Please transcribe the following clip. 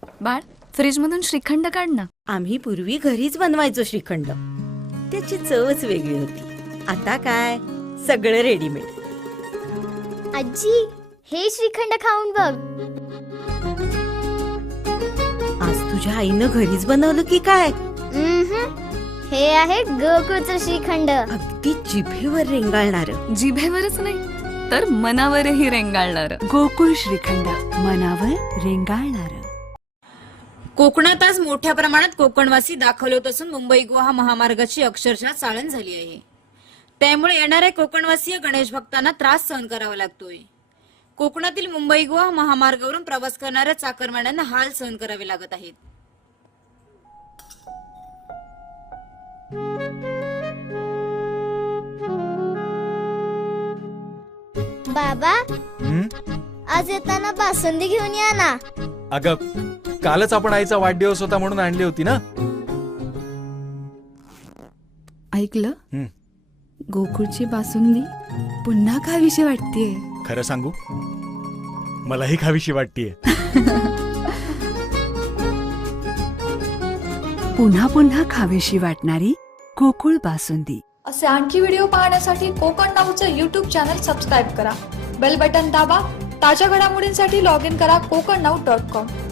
बाळ, फ्रीज मधून श्रीखंड काढ ना. आम्ही पूर्वी घरीच बनवायचो श्रीखंड. त्याची चवच वेगळी होती. आता काय सगळं रेडीमेड. आजी, हे श्रीखंड खाऊन बघ. आज तुझ्या आईनं घरीच बनवलं की काय? हे आहे गोकुळचं श्रीखंड. अगदी जिभेवर रेंगाळणार. जिभेवरच नाही तर मनावरही रेंगाळणार. गोकुळ श्रीखंड, मनावर रेंगाळणार. कोकणात आज मोठ्या प्रमाणात कोकणवासी दाखल होत असून मुंबई गोवा महामार्गाची अक्षरशः चाळण झाली आहे. त्यामुळे येणाऱ्या कोकणवासीय गणेश भक्तांना त्रास सहन करावा लागतोय. कोकणातील मुंबई गोवा महामार्गावरून प्रवास करणाऱ्या चाकरमान्यांना हाल सहन करावे लागत आहेत. बाबा, आज येताना बासुंदी घेऊन या ना. अगं, कालच आपण आईचा वाढदिवस होता म्हणून आणली होती ना. ऐकलं? गोकुळची बासुंदी पुन्हा खावीशी वाटतेय. खरं सांगू, मलाही खावीशी वाटतेय. पुन्हा पुन्हा खावीशी वाटणारी गोकुळ बासुंदी. असे आणखी व्हिडिओ पाहण्यासाठी कोकण नाऊचं यूट्यूब चॅनल सबस्क्राईब करा. बेल बटन दाबा. ताज्या घडामोडींसाठी लॉग इन करा kokannow.com.